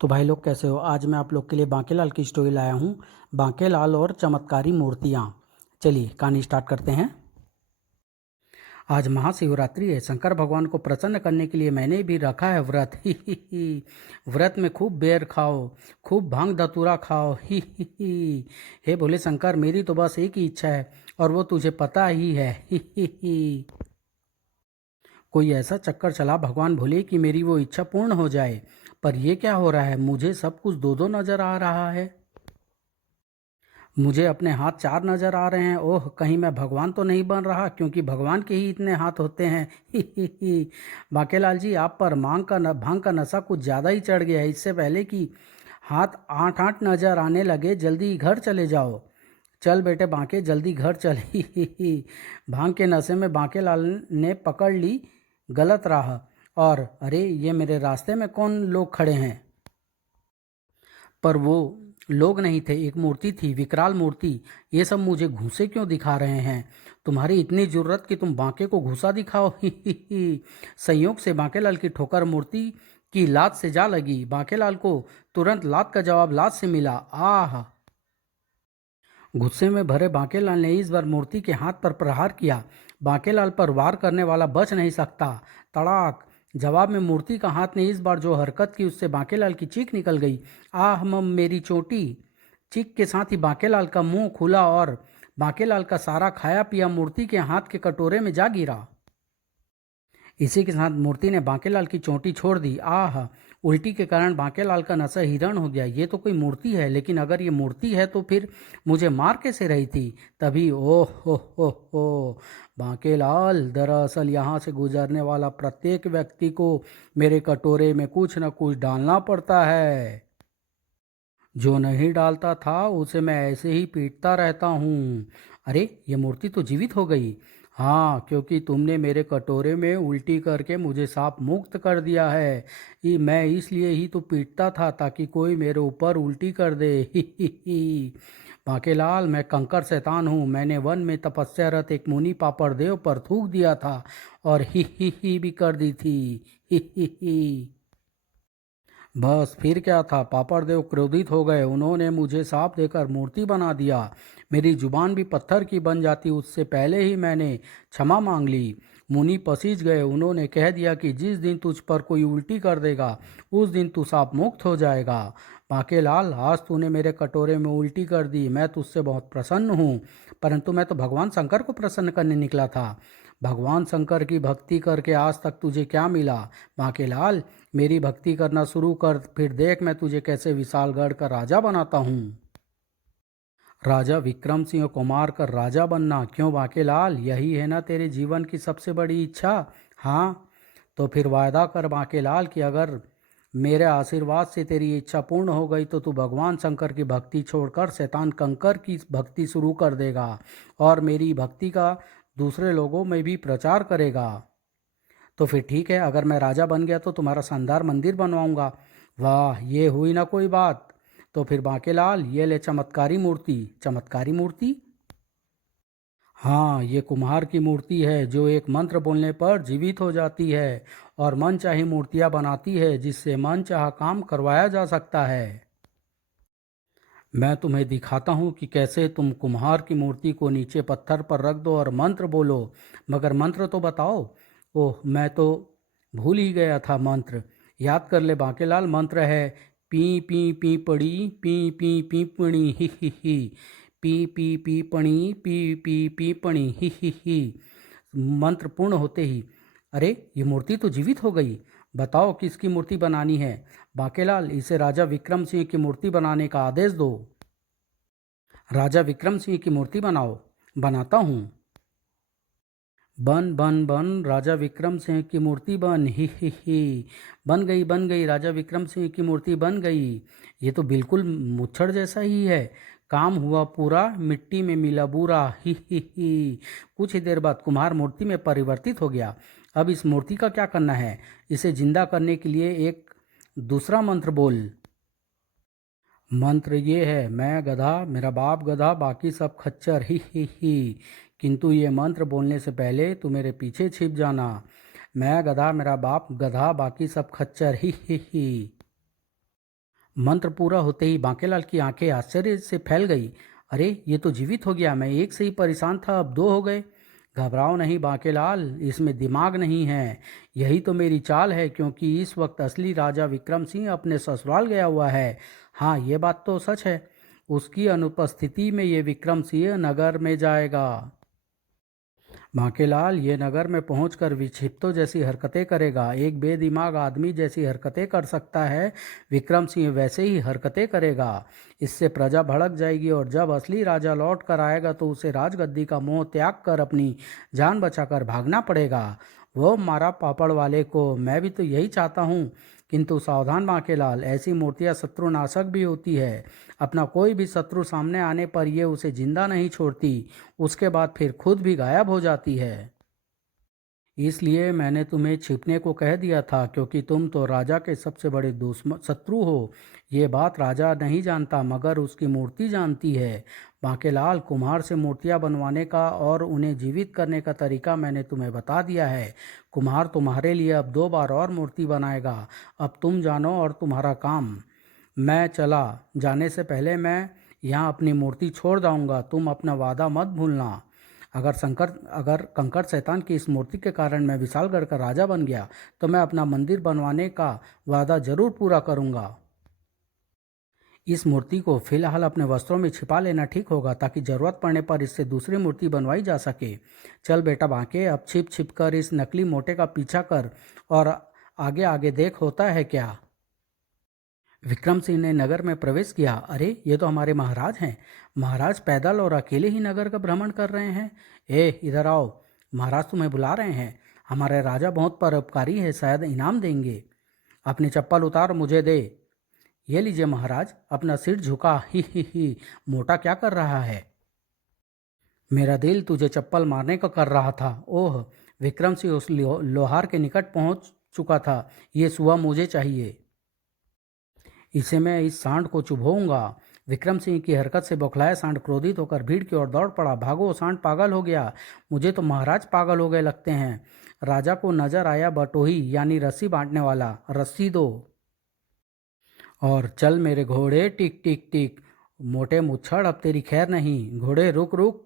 तो भाई लोग कैसे हो। आज मैं आप लोग के लिए बांकेलाल की स्टोरी लाया हूँ। बांकेलाल और चमत्कारी मूर्तियाँ। चलिए कहानी स्टार्ट करते हैं। आज महाशिवरात्रि है। शंकर भगवान को प्रसन्न करने के लिए मैंने भी रखा है व्रत। ही। व्रत में खूब बेर खाओ, खूब भांग धतूरा खाओ। ही। हे भोले शंकर, मेरी तो बस एक ही इच्छा है और वो तुझे पता ही है। ही। कोई ऐसा चक्कर चला भगवान भोले कि मेरी वो इच्छा पूर्ण हो जाए। पर ये क्या हो रहा है, मुझे सब कुछ दो दो नजर आ रहा है। मुझे अपने हाथ चार नजर आ रहे हैं। ओह, कहीं मैं भगवान तो नहीं बन रहा, क्योंकि भगवान के ही इतने हाथ होते हैं। ही। बांकेलाल जी, आप पर भांग का नशा कुछ ज़्यादा ही चढ़ गया है। इससे पहले कि हाथ आठ आठ नजर आने लगे, जल्दी घर चले जाओ। चल बेटे बांके, जल्दी घर चल। ही। भांग के नशे में बांकेलाल ने पकड़ ली गलत राह। और अरे, ये मेरे रास्ते में कौन लोग खड़े हैं। पर वो लोग नहीं थे, एक मूर्ति थी, विकराल मूर्ति। ये सब मुझे घूंसे क्यों दिखा रहे हैं। तुम्हारी इतनी जरूरत कि तुम बांके को घूंसा दिखाओ। ही। संयोग से बांकेलाल की ठोकर मूर्ति की लात से जा लगी। बांकेलाल को तुरंत लात का जवाब लात से मिला। आह। गुस्से में भरे बांकेलाल ने इस बार मूर्ति के हाथ पर प्रहार किया। बांकेलाल पर वार करने वाला बच नहीं सकता। तड़ाक। जवाब में मूर्ति का हाथ ने इस बार जो हरकत की, उससे बांकेलाल की चीख निकल गई। आह मम मेरी चोटी। चीख के साथ ही बांकेलाल का मुंह खुला और बांकेलाल का सारा खाया पिया मूर्ति के हाथ के कटोरे में जा गिरा। इसी के साथ मूर्ति ने बांकेलाल की चोटी छोड़ दी। आह। उल्टी के कारण बांकेलाल का नशा हिरण हो गया। ये तो कोई मूर्ति है, लेकिन अगर ये मूर्ति है तो फिर मुझे मार कैसे रही थी। तभी ओह हो। बांकेलाल, दरअसल यहाँ से गुजरने वाला प्रत्येक व्यक्ति को मेरे कटोरे में कुछ न कुछ डालना पड़ता है। जो नहीं डालता था उसे मैं ऐसे ही पीटता रहता हूँ। अरे, ये मूर्ति तो जीवित हो गई। हाँ, क्योंकि तुमने मेरे कटोरे में उल्टी करके मुझे साप मुक्त कर दिया है। मैं इसलिए ही तो पीटता था, ताकि कोई मेरे ऊपर उल्टी कर दे। ही। बांकेलाल, मैं कंकर शैतान हूँ। मैंने वन में तपस्यारत एक मुनि पापड़देव पर थूक दिया था और ही भी कर दी थी। ही। बस फिर क्या था, पापड़देव क्रोधित हो गए। उन्होंने मुझे साफ देकर मूर्ति बना दिया। मेरी जुबान भी पत्थर की बन जाती उससे पहले ही मैंने क्षमा मांग ली। मुनि पसीज गए। उन्होंने कह दिया कि जिस दिन तुझ पर कोई उल्टी कर देगा, उस दिन तू साप मुक्त हो जाएगा। बांकेलाल, आज तूने मेरे कटोरे में उल्टी कर दी, मैं तुझसे बहुत प्रसन्न हूँ। परंतु मैं तो भगवान शंकर को प्रसन्न करने निकला था। भगवान शंकर की भक्ति करके आज तक तुझे क्या मिला। बांकेलाल, मेरी भक्ति करना शुरू कर, फिर देख मैं तुझे कैसे विशालगढ़ का राजा बनाता हूँ। राजा विक्रम सिंह को मार कर राजा बनना, क्यों बांकेलाल, यही है ना तेरे जीवन की सबसे बड़ी इच्छा। हाँ, तो फिर वायदा कर बांकेलाल कि अगर मेरे आशीर्वाद से तेरी इच्छा पूर्ण हो गई तो तू भगवान शंकर की भक्ति छोड़कर शैतान कंकर की भक्ति शुरू कर देगा और मेरी भक्ति का दूसरे लोगों में भी प्रचार करेगा। तो फिर ठीक है, अगर मैं राजा बन गया तो तुम्हारा शानदार मंदिर बनवाऊंगा। वाह, ये हुई ना कोई बात। तो फिर बांकेलाल, ये ले चमत्कारी मूर्ति। चमत्कारी मूर्ति? हाँ, ये कुम्हार की मूर्ति है जो एक मंत्र बोलने पर जीवित हो जाती है और मन चाही मूर्तियाँ बनाती है, जिससे मन चाहा काम करवाया जा सकता है। मैं तुम्हें दिखाता हूँ कि कैसे तुम कुम्हार की मूर्ति को नीचे पत्थर पर रख दो और मंत्र बोलो। मगर मंत्र तो बताओ। ओह, मैं तो भूल ही गया था मंत्र। याद कर ले बांकेलाल, मंत्र है पी पी पी पड़ी, पी पड़ी, ही। पी पणी, पी पणी, ही। मंत्र पूर्ण होते ही, अरे, ये मूर्ति तो जीवित हो गई। बताओ किसकी मूर्ति बनानी है। बांकेलाल, इसे राजा विक्रम सिंह की मूर्ति बनाने का आदेश दो। राजा विक्रम सिंह की मूर्ति बनाओ। बनाता हूँ। बन बन बन, राजा विक्रम सिंह की मूर्ति बन। ही। बन गई, राजा विक्रम सिंह की मूर्ति बन गई। ये तो बिल्कुल मुच्छड़ जैसा ही है। काम हुआ पूरा, मिट्टी में मिला बूरा। ही। कुछ ही देर बाद कुम्हार मूर्ति में परिवर्तित हो गया। अब इस मूर्ति का क्या करना है। इसे जिंदा करने के लिए एक दूसरा मंत्र बोल। मंत्र ये है, मैं गधा, मेरा बाप गधा, बाकी सब खच्चर। ही। किंतु ये मंत्र बोलने से पहले तू मेरे पीछे छिप जाना। मैं गधा, मेरा बाप गधा, बाकी सब खच्चर। ही। मंत्र पूरा होते ही बांकेलाल की आंखें आश्चर्य से फैल गई। अरे ये तो जीवित हो गया, मैं एक से ही परेशान था, अब दो हो गए। घबराओ नहीं बांकेलाल, इसमें दिमाग नहीं है, यही तो मेरी चाल है, क्योंकि इस वक्त असली राजा विक्रम सिंह अपने ससुराल गया हुआ है। हाँ ये बात तो सच है, उसकी अनुपस्थिति में ये विक्रम सिंह नगर में जाएगा। बांकेलाल ये नगर में पहुंचकर विक्षिप्तों जैसी हरकतें करेगा, एक बेदिमाग आदमी जैसी हरकतें कर सकता है, विक्रम सिंह वैसे ही हरकतें करेगा। इससे प्रजा भड़क जाएगी और जब असली राजा लौट कर आएगा तो उसे राजगद्दी का मोह त्याग कर अपनी जान बचाकर भागना पड़ेगा। वो मारा पापड़ वाले को, मैं भी तो यही चाहता हूँ। किंतु सावधान बांकेलाल, ऐसी मूर्तियाँ शत्रुनाशक भी होती है। अपना कोई भी शत्रु सामने आने पर ये उसे जिंदा नहीं छोड़ती, उसके बाद फिर खुद भी गायब हो जाती है। इसलिए मैंने तुम्हें छिपने को कह दिया था, क्योंकि तुम तो राजा के सबसे बड़े दुश्मन शत्रु हो। ये बात राजा नहीं जानता, मगर उसकी मूर्ति जानती है। बांकेलाल, कुम्हार से मूर्तियां बनवाने का और उन्हें जीवित करने का तरीका मैंने तुम्हें बता दिया है। कुम्हार तुम्हारे लिए अब 2 बार और मूर्ति बनाएगा। अब तुम जानो और तुम्हारा काम। मैं चला, जाने से पहले मैं यहाँ अपनी मूर्ति छोड़ जाऊँगा, तुम अपना वादा मत भूलना। अगर कंकड़ शैतान की इस मूर्ति के कारण मैं विशालगढ़ का राजा बन गया तो मैं अपना मंदिर बनवाने का वादा जरूर पूरा करूँगा। इस मूर्ति को फिलहाल अपने वस्त्रों में छिपा लेना ठीक होगा, ताकि जरूरत पड़ने पर इससे दूसरी मूर्ति बनवाई जा सके। चल बेटा बांके, अब छिप छिप कर इस नकली मोटे का पीछा कर और आगे आगे देख होता है क्या। विक्रम सिंह ने नगर में प्रवेश किया। अरे ये तो हमारे महाराज हैं। महाराज पैदल और अकेले ही नगर का भ्रमण कर रहे हैं। ए इधर आओ, महाराज तुम्हें बुला रहे हैं। हमारे राजा बहुत परोपकारी है, शायद इनाम देंगे। अपनी चप्पल उतार मुझे दे। ये लीजिए महाराज। अपना सिर झुका। ही, मोटा क्या कर रहा है। मेरा दिल तुझे चप्पल मारने का कर रहा था। ओह, विक्रम सिंह उस लोहार के निकट पहुंच चुका था। ये सुआ मुझे चाहिए, इसे मैं इस सांड को चुभोऊंगा। विक्रम सिंह की हरकत से बौखलाया सांड क्रोधित होकर भीड़ की ओर दौड़ पड़ा। भागो, सांड पागल हो गया। मुझे तो महाराज पागल हो गए लगते हैं। राजा को नजर आया बटोही यानी रस्सी बांटने वाला। रस्सी दो और चल मेरे घोड़े। टिक टिक टिक। मोटे मुच्छड़, अब तेरी खैर नहीं। घोड़े रुक रुक,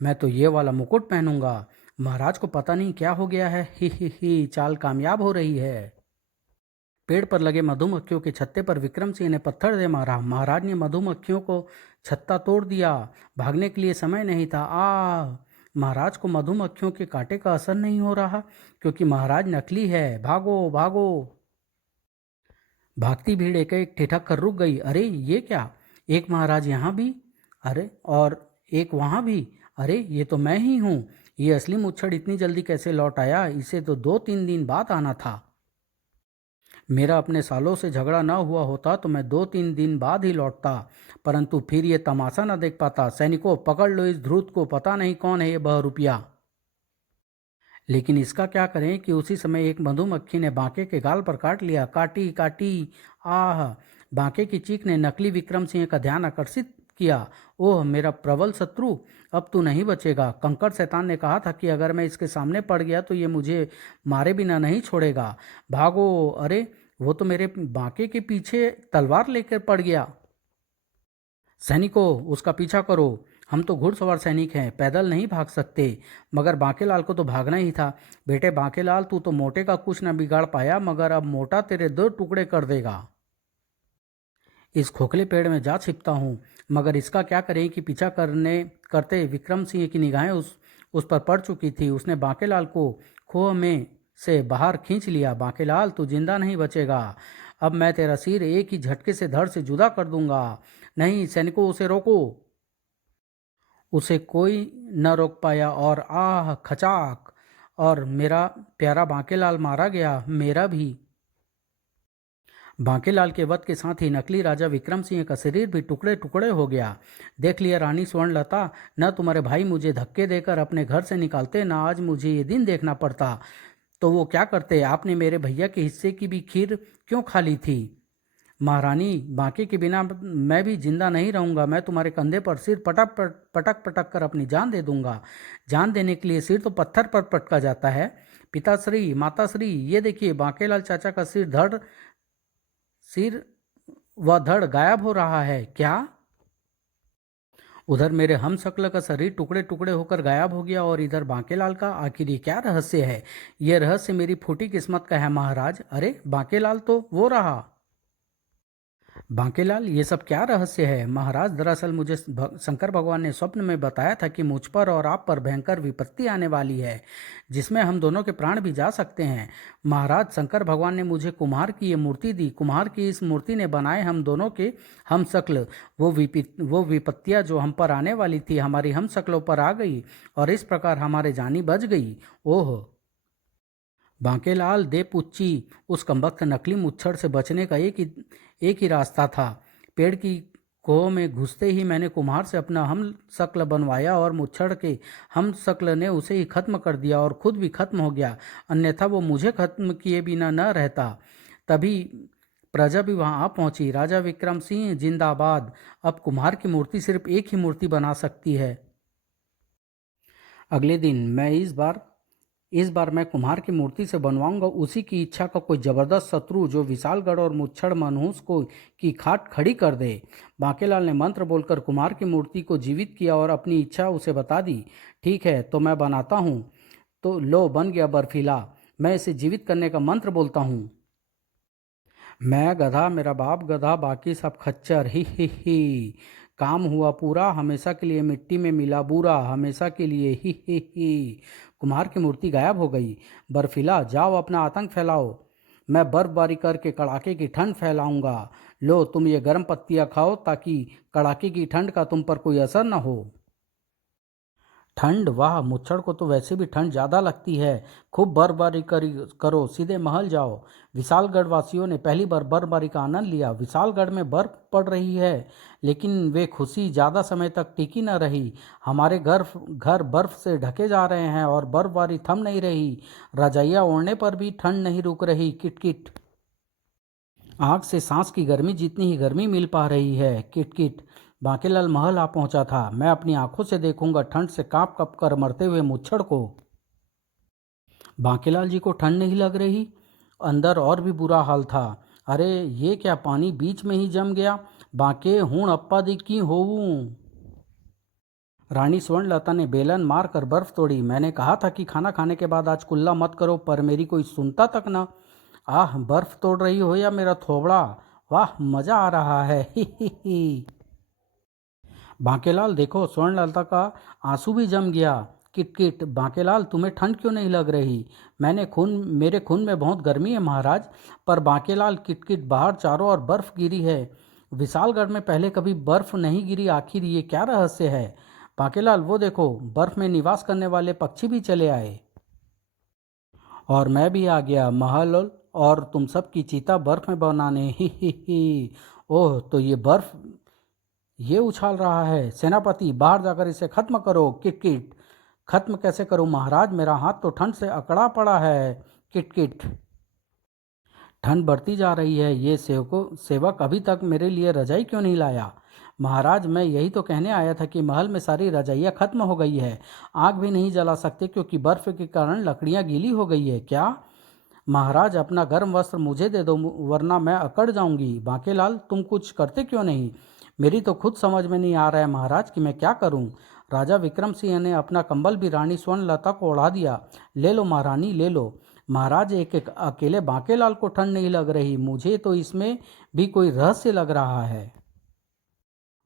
मैं तो ये वाला मुकुट पहनूंगा। महाराज को पता नहीं क्या हो गया है। ही, चाल कामयाब हो रही है। पेड़ पर लगे मधुमक्खियों के छत्ते पर विक्रम सिंह ने पत्थर दे मारा। महाराज ने मधुमक्खियों को छत्ता तोड़ दिया। भागने के लिए समय नहीं था। महाराज को मधुमक्खियों के कांटे का असर नहीं हो रहा, क्योंकि महाराज नकली है। भागो भागो। भागती भीड़ एक एक ठिठक कर रुक गई। अरे ये क्या, एक महाराज यहाँ भी, अरे और एक वहाँ भी। अरे ये तो मैं ही हूँ। ये असली मुच्छड़ इतनी जल्दी कैसे लौट आया, इसे तो 2-3 दिन बाद आना था। मेरा अपने सालों से झगड़ा न हुआ होता तो मैं 2-3 दिन बाद ही लौटता, परंतु फिर ये तमाशा न देख पाता। सैनिकों, पकड़ लो इस ध्रुत को, पता नहीं कौन है ये बहरूपिया। लेकिन इसका क्या करें कि उसी समय एक मधुमक्खी ने बांके के गाल पर काट लिया। काटी काटी। आह। बांके की चीख ने नकली विक्रम सिंह का ध्यान आकर्षित किया। ओह मेरा प्रबल शत्रु, अब तू नहीं बचेगा। कंकड़ शैतान ने कहा था कि अगर मैं इसके सामने पड़ गया तो ये मुझे मारे बिना नहीं छोड़ेगा। भागो। अरे वो तो मेरे बांके के पीछे तलवार लेकर पड़ गया। सैनिकों, उसका पीछा करो। हम तो घुड़सवार सैनिक हैं, पैदल नहीं भाग सकते। मगर बांकेलाल को तो भागना ही था। बेटे बांकेलाल, तू तो मोटे का कुछ न बिगाड़ पाया, मगर अब मोटा तेरे 2 टुकड़े कर देगा। इस खोखले पेड़ में जा छिपता हूँ, मगर इसका क्या करें कि पीछा करते विक्रम सिंह की निगाहें उस पर पड़ चुकी थी। उसने बांकेलाल को खोह में से बाहर खींच लिया। बांकेलाल, तू जिंदा नहीं बचेगा। अब मैं तेरा सिर एक ही झटके से धड़ से जुदा कर दूंगा। नहीं सैनिकों, उसे रोको। उसे कोई न रोक पाया और आह खचाक, और मेरा प्यारा बांकेलाल मारा गया। मेरा भी। बांकेलाल के वध के साथ ही नकली राजा विक्रम सिंह का शरीर भी टुकड़े टुकड़े हो गया। देख लिया रानी स्वर्णलता, न तुम्हारे भाई मुझे धक्के देकर अपने घर से निकालते, न आज मुझे ये दिन देखना पड़ता। तो वो क्या करते, आपने मेरे भैया के हिस्से की भी खीर क्यों खा ली थी। महारानी, बांके के बिना मैं भी जिंदा नहीं रहूंगा। मैं तुम्हारे कंधे पर सिर पटक पटक पटक कर अपनी जान दे दूंगा। जान देने के लिए सिर तो पत्थर पर पटका जाता है। पिताश्री, माताश्री, ये देखिए बांकेलाल चाचा का सिर वह धड़ गायब हो रहा है क्या? उधर मेरे हमशक्ल का शरीर टुकड़े टुकड़े होकर गायब हो गया और इधर बांकेलाल का। आखिर ये क्या रहस्य है? यह रहस्य मेरी फूटी किस्मत का है महाराज। अरे बांकेलाल तो वो रहा। बांकेलाल, ये सब क्या रहस्य है महाराज? दरअसल मुझे शंकर भगवान ने स्वप्न में बताया था कि मुझ पर और आप पर भयंकर विपत्ति आने वाली है, जिसमें हम दोनों के प्राण भी जा सकते हैं। महाराज, शंकर भगवान ने मुझे कुम्हार की ये मूर्ति दी। कुम्हार की इस मूर्ति ने बनाए हम दोनों के हम शक्ल। वो विपत्तियाँ जो हम पर आने वाली थी हमारी हम शक्लों पर आ गई और इस प्रकार हमारे जानी बच गई। ओह बांकेलाल, दे पुच्ची। उस कमबख्त नकली मुच्छर से बचने का एक ही रास्ता था। पेड़ की कोह में घुसते ही मैंने कुम्हार से अपना हम शक्ल बनवाया और मुच्छर के हम शक्ल ने उसे ही खत्म कर दिया और खुद भी खत्म हो गया। अन्यथा वो मुझे खत्म किए बिना न रहता। तभी प्रजा भी वहां आ पहुंची। राजा विक्रम सिंह जिंदाबाद। अब कुम्हार की मूर्ति सिर्फ एक ही मूर्ति बना सकती है। अगले दिन मैं इस बार मैं कुम्हार की मूर्ति से बनवाऊंगा उसी की इच्छा का कोई जबरदस्त शत्रु जो विशालगढ़ और मुच्छड़ मनहूस को की खाट खड़ी कर दे। बांकेलाल ने मंत्र बोलकर कुम्हार की मूर्ति को जीवित किया और अपनी इच्छा उसे बता दी। ठीक है, तो मैं बनाता हूँ। तो लो बन गया बर्फीला। मैं इसे जीवित करने का मंत्र बोलता हूँ। मैं गधा, मेरा बाप गधा, बाकी सब खच्चर। ही। काम हुआ पूरा, हमेशा के लिए मिट्टी में मिला बूरा, हमेशा के लिए। ही। कुम्हार की मूर्ति गायब हो गई। बर्फीला, जाओ अपना आतंक फैलाओ। मैं बर्फबारी करके कड़ाके की ठंड फैलाऊंगा। लो तुम ये गर्म पत्तियां खाओ ताकि कड़ाके की ठंड का तुम पर कोई असर न हो। ठंड? वाह, मुच्छड़ को तो वैसे भी ठंड ज़्यादा लगती है। खूब बर्फबारी करो, सीधे महल जाओ। विशालगढ़ वासियों ने पहली बार बर्फबारी का आनंद लिया। विशालगढ़ में बर्फ पड़ रही है, लेकिन वे खुशी ज़्यादा समय तक टिकी न रही। हमारे घर बर्फ से ढके जा रहे हैं और बर्फबारी थम नहीं रही। रजाइयाँ ओढ़ने पर भी ठंड नहीं रुक रही। किटकिट। आग से सांस की गर्मी जितनी ही गर्मी मिल पा रही है। किटकिट। बांकेलाल महल आ पहुंचा था। मैं अपनी आंखों से देखूंगा ठंड से कांप कप कर मरते हुए मुच्छड़ को। बांकेलाल जी को ठंड नहीं लग रही? अंदर और भी बुरा हाल था। अरे ये क्या, पानी बीच में ही जम गया। बांके हूण अप्पा दी की होऊं। रानी स्वर्णलता ने बेलन मार कर बर्फ तोड़ी। मैंने कहा था कि खाना खाने के बाद आज कुल्ला मत करो, पर मेरी कोई सुनता तक ना। आह, बर्फ तोड़ रही हो या मेरा थोबड़ा? वाह, मजा आ रहा है। ही। बांकेलाल देखो, स्वर्णलता का आंसू भी जम गया। किटकिट। बांकेलाल, तुम्हें ठंड क्यों नहीं लग रही? मेरे खून में बहुत गर्मी है महाराज। पर बांकेलाल, किटकिट, बाहर चारों ओर बर्फ गिरी है। विशालगढ़ में पहले कभी बर्फ नहीं गिरी। आखिर ये क्या रहस्य है? बांकेलाल, वो देखो, बर्फ में निवास करने वाले पक्षी भी चले आए। और मैं भी आ गया महल और तुम सब की चीता बर्फ में बनाने। ही। ओह, तो ये बर्फ ये उछाल रहा है। सेनापति, बाहर जाकर इसे खत्म करो। किटकिट। खत्म कैसे करूं महाराज? मेरा हाथ तो ठंड से अकड़ा पड़ा है। किटकिट। ठंड बढ़ती जा रही है। ये सेवक अभी तक मेरे लिए रजाई क्यों नहीं लाया? महाराज, मैं यही तो कहने आया था कि महल में सारी रजाइयाँ खत्म हो गई है। आग भी नहीं जला सकते क्योंकि बर्फ के कारण लकड़ियाँ गीली हो गई है। क्या? महाराज, अपना गर्म वस्त्र मुझे दे दो, वरना मैं अकड़ जाऊंगी। बांकेलाल, तुम कुछ करते क्यों नहीं? मेरी तो खुद समझ में नहीं आ रहा है महाराज कि मैं क्या करूं। राजा विक्रम सिंह ने अपना कंबल भी रानी स्वर्णलता को ओढ़ा दिया। ले लो महारानी, ले लो। महाराज, एक एक अकेले बांकेलाल को ठंड नहीं लग रही। मुझे तो इसमें भी कोई रहस्य लग रहा है।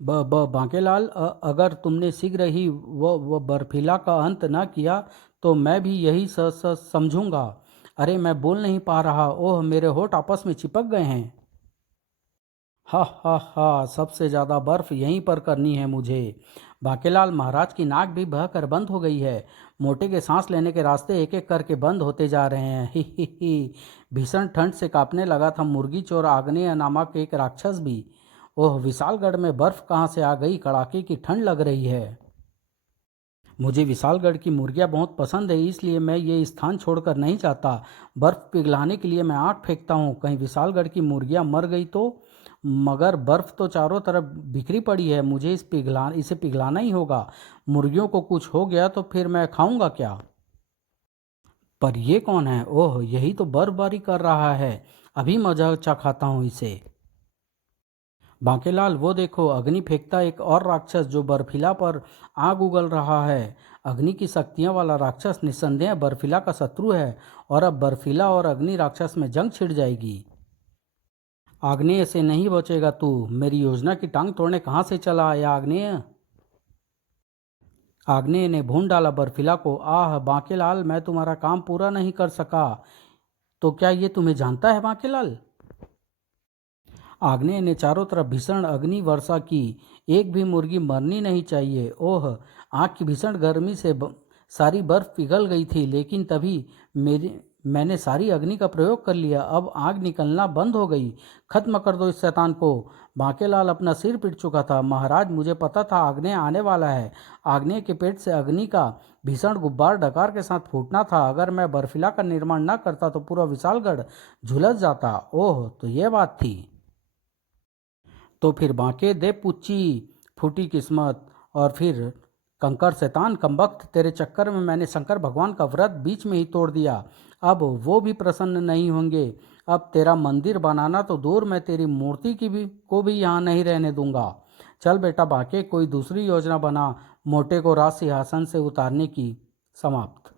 बांकेलाल, अगर तुमने शीघ्र ही वो बर्फीला का अंत न किया तो मैं भी यही समझूंगा। अरे मैं बोल नहीं पा रहा। ओह, मेरे होठ आपस में चिपक गए हैं। हा, सबसे ज़्यादा बर्फ यहीं पर करनी है मुझे। बांकेलाल, महाराज की नाक भी बहकर बंद हो गई है। मोटे के सांस लेने के रास्ते एक एक करके बंद होते जा रहे हैं। ही। भीषण ठंड से कांपने लगा था मुर्गी चोर आग्नेय नामक एक राक्षस भी। ओह, विशालगढ़ में बर्फ कहाँ से आ गई? कड़ाके की ठंड लग रही है। मुझे विशालगढ़ की मुर्गियाँ बहुत पसंद है, इसलिए मैं ये स्थान छोड़कर नहीं चाहता। बर्फ पिघलाने के लिए मैं आग फेंकता हूँ। कहीं विशालगढ़ की मुर्गियाँ मर गई तो? मगर बर्फ तो चारों तरफ बिखरी पड़ी है। मुझे इसे पिघलाना ही होगा। मुर्गियों को कुछ हो गया तो फिर मैं खाऊंगा क्या? पर ये कौन है? ओह, यही तो बर्फबारी कर रहा है। अभी मजा चखाता हूँ इसे। बांकेलाल वो देखो, अग्नि फेंकता एक और राक्षस जो बर्फिला पर आग उगल रहा है। अग्नि की शक्तियां वाला राक्षस निस्संदेह बर्फिला का शत्रु है और अब बर्फिला और अग्नि राक्षस में जंग छिड़ जाएगी। आग्नेय से नहीं बचेगा तू। मेरी योजना की टांग तोड़ने कहाँ से चला आया आग्नेय? आग्नेय ने भून डाला बर्फिला को। आह बांकेलाल, मैं तुम्हारा काम पूरा नहीं कर सका। तो क्या ये तुम्हें जानता है बांकेलाल? आग्नेय ने चारों तरफ भीषण अग्नि वर्षा की। एक भी मुर्गी मरनी नहीं चाहिए। ओह, आग की भीषण गर्मी से सारी बर्फ पिघल गई थी, लेकिन तभी मैंने सारी अग्नि का प्रयोग कर लिया। अब आग निकलना बंद हो गई। खत्म कर दो इस शैतान को। बांकेलाल अपना सिर पीट चुका था। महाराज, मुझे पता था आग्नेय आने वाला है। आग्नेय के पेट से अग्नि का भीषण गुब्बार डकार के साथ फूटना था। अगर मैं बर्फिला का निर्माण न करता तो पूरा विशालगढ़ झुलस जाता। ओह, तो यह बात थी। तो फिर बांके दे पुच्ची, फूटी किस्मत। और फिर कंकर शैतान कमबख्त, तेरे चक्कर में मैंने शंकर भगवान का व्रत बीच में ही तोड़ दिया। अब वो भी प्रसन्न नहीं होंगे। अब तेरा मंदिर बनाना तो दूर, मैं तेरी मूर्ति की भी को भी यहाँ नहीं रहने दूंगा। चल बेटा बांके, कोई दूसरी योजना बना मोटे को राज सिंहासन से उतारने की। समाप्त।